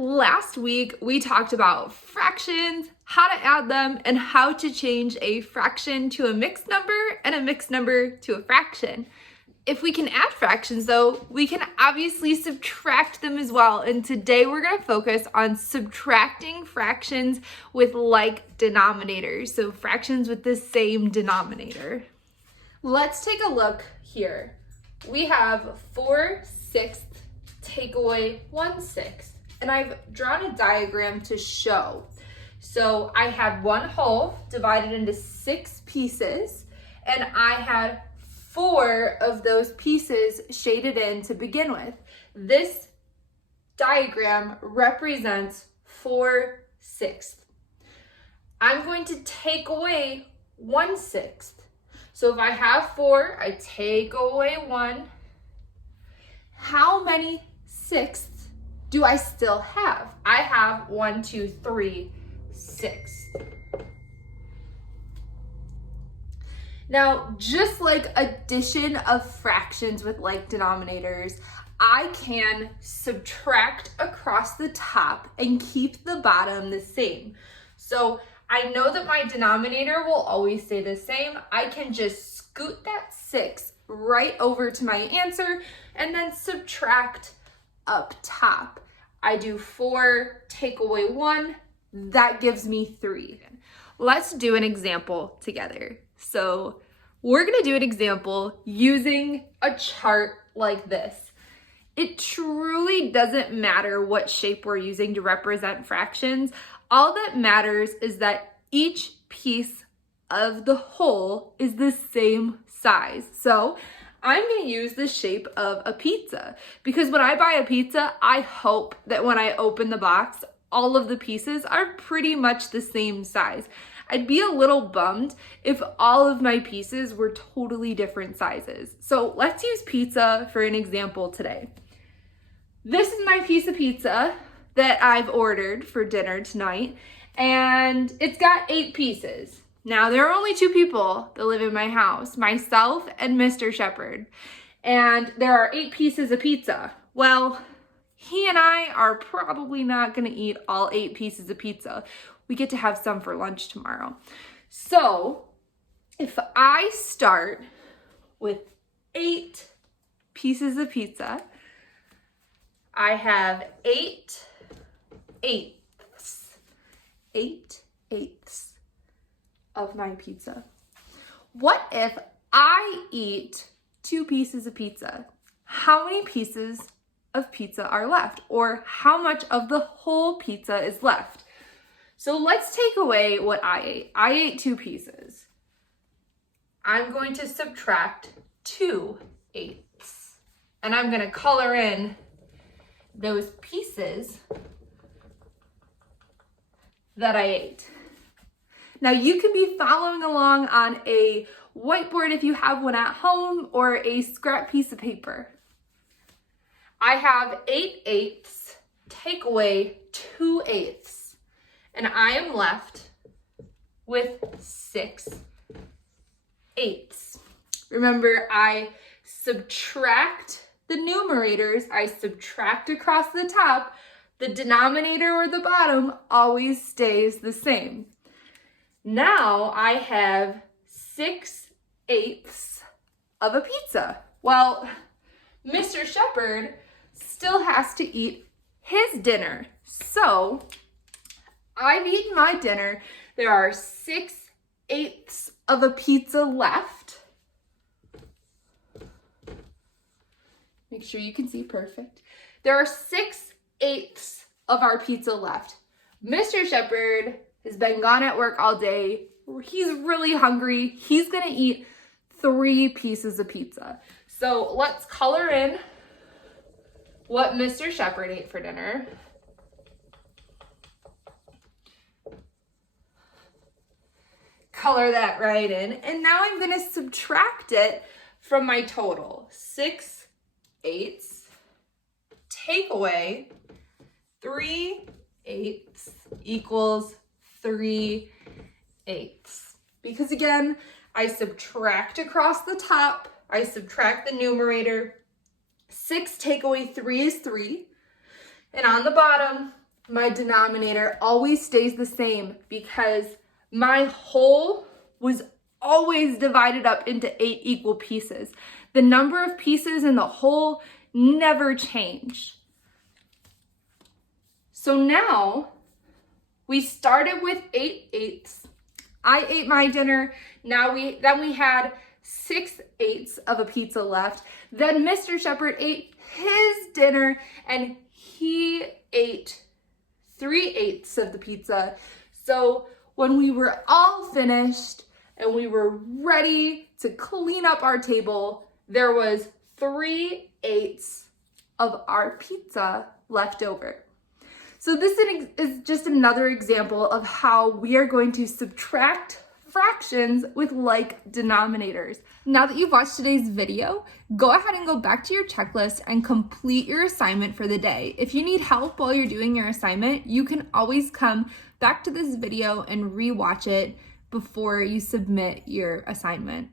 Last week, we talked about fractions, how to add them, and how to change a fraction to a mixed number and a mixed number to a fraction. If we can add fractions though, we can obviously subtract them as well. And today we're going to focus on subtracting fractions with like denominators. So fractions with the same denominator. Let's take a look here. We have 4/6 take away 1/6. And I've drawn a diagram to show. So I had one whole divided into 6 pieces, and I had 4 of those pieces shaded in to begin with. This diagram represents 4/6. I'm going to take away 1/6. So if I have 4, I take away 1. How many sixths do I still have? I have 1, 2, 3, 6. Now, just like addition of fractions with like denominators, I can subtract across the top and keep the bottom the same. So I know that my denominator will always stay the same. I can just scoot that 6 right over to my answer and then subtract up top. I do 4, take away 1, that gives me 3. Let's do an example together. So we're gonna do an example using a chart like this. It truly doesn't matter what shape we're using to represent fractions. All that matters is that each piece of the whole is the same size. So I'm going to use the shape of a pizza because when I buy a pizza, I hope that when I open the box, all of the pieces are pretty much the same size. I'd be a little bummed if all of my pieces were totally different sizes. So let's use pizza for an example today. This is my piece of pizza that I've ordered for dinner tonight, and it's got 8 pieces. Now, there are only 2 people that live in my house, myself and Mr. Shepherd, and there are 8 pieces of pizza. Well, he and I are probably not going to eat all 8 pieces of pizza. We get to have some for lunch tomorrow. So, if I start with 8 pieces of pizza, I have 8 eighths. 8 eighths of my pizza. What if I eat 2 pieces of pizza? How many pieces of pizza are left? Or how much of the whole pizza is left? So let's take away what I ate. I ate 2 pieces. I'm going to subtract 2 eighths. And I'm going to color in those pieces that I ate. Now you can be following along on a whiteboard if you have one at home or a scrap piece of paper. I have 8 eighths, take away 2 eighths, and I am left with 6 eighths. Remember, I subtract the numerators, I subtract across the top, the denominator or the bottom always stays the same. Now I have 6 eighths of a pizza. Well, Mr. Shepherd still has to eat his dinner. So I've eaten my dinner. There are 6 eighths of a pizza left. Make sure you can see perfect. There are 6 eighths of our pizza left. Mr. Shepherd has been gone at work all day. He's really hungry. He's gonna eat 3 pieces of pizza. So let's color in what Mr. Shepherd ate for dinner. Color that right in. And now I'm gonna subtract it from my total. 6 eighths, take away 3 eighths equals 3 eighths. Because again, I subtract across the top, I subtract the numerator. 6 take away 3 is 3. And on the bottom, my denominator always stays the same because my whole was always divided up into 8 equal pieces. The number of pieces in the whole never changed. So now we started with 8/8. I ate my dinner. Then we had 6/8 of a pizza left. Then Mr. Shepherd ate his dinner and he ate 3/8 of the pizza. So when we were all finished and we were ready to clean up our table, there was 3/8 of our pizza left over. So this is just another example of how we are going to subtract fractions with like denominators. Now that you've watched today's video, go ahead and go back to your checklist and complete your assignment for the day. If you need help while you're doing your assignment, you can always come back to this video and rewatch it before you submit your assignment.